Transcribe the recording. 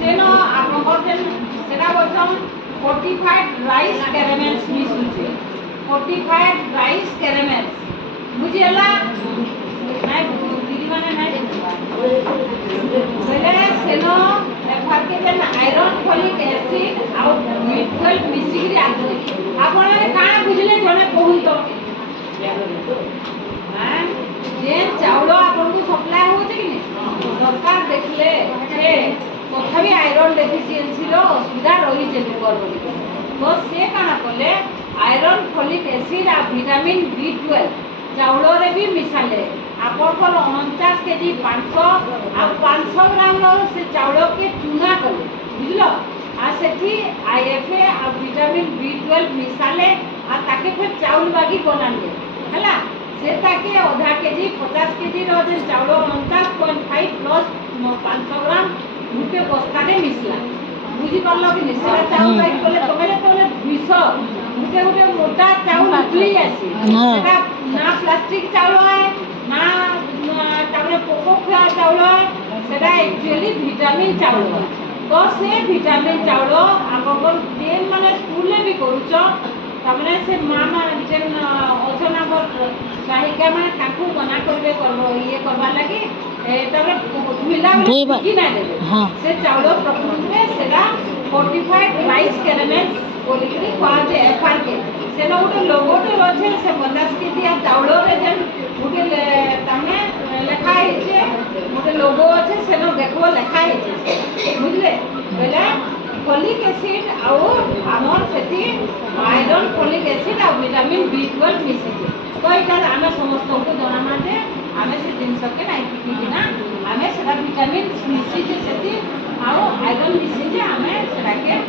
ସେନ ଆପଣଙ୍କର ଯେନ୍ ସେଟା ବୋଲଛନ୍ fortified rice caramels ମିଶୁଛେ fortified rice caramels ବୁଝିହେଲା ନାଇଁ ଦିଦି ମାନେ ନାଇଁ ବୋଲେ ସେନ ଏଫାରକେ ଯେନ୍ ଆଇରନ୍ ଫଲିକ୍ ଏସିଡ୍ ଆଉ B12 ମିଶିକିରି ଆସୁଛେ ଆପଣ ମାନେ କାଣା ବୁଝିଲେ ଜଣେ କହୁନ୍ ତ ଯେନ୍ ଚାଉଳ ଆପଣଙ୍କୁ ସପ୍ଲାଏ ହଉଛି କି ସରକାର ଦେଖିଲେ ଯେ ତଥାପି ଆଇରନ୍ ଡେଫିସିଏନ୍ସିର ଅସୁବିଧା ରହିଛି ଲୋକର ବୋଲିକି ତ ସେ କାଣା କଲେ ଆଇରନ୍ ଫଲିକ୍ ଏସିଡ୍ ଆଉ ଭିଟାମିନ୍ B12 ଚାଉଳରେ ବି ମିଶାଲେ ଆପଣଙ୍କର 49 କେଜି 500 ଆଉ 500 ଗ୍ରାମର ସେ ଚାଉଳକେ ଚୁନା କଲେ ବୁଝିଲ ଆଉ ସେଠି IFA ଆଉ ଭିଟାମିନ୍ B12 ମିଶାଲେ ଆଉ ତାକେ ଫେର୍ ଚାଉଳ ବାଗି ବନାଲେ ହେଲା से ताके आधा केजी 50 केजी रो जे चावल 49.5 प्लस 500 ग्राम गुटे बस्ता रे मिसला बुझी परलो कि सेरा चावल बाई बोले तमेले 200 गुटे गुटे मोटा चावल उतली आसी सेटा ना प्लास्टिक चावल है ना तामे पोको खा चावल है सेटा एक्चुअली विटामिन चावल तो से विटामिन चावल आपन जेन माने स्कूल ले भी करूछ तमने से मामा जेन अछन हमर सहायिका माने ताकू मना करबे करबो ये करबा लागि तबे मिला कि ना देबे हां से चावल प्रकृति में सेरा फोर्टिफाइड राइस कैरमेल बोलिकरी खा जे एफआर के सेनो उटे लोगो तो रछे से 50 केजी आ चावल रे जेन उटे तमे लेखा है उटे लोगो আছে सेनो देखो लेखा है बुझले बेला फॉलिक एसिड आउ आमर सेठी आयरन फॉलिक एसिड आ विटामिन B12 मिसिছে तो इटा आमे समस्त को जनाना जे आमे से जिंस के नाही कि ना आमे सेटा विटामिन मिसिছে सेठी आउ आयरन मिसिছে आमे सेटा के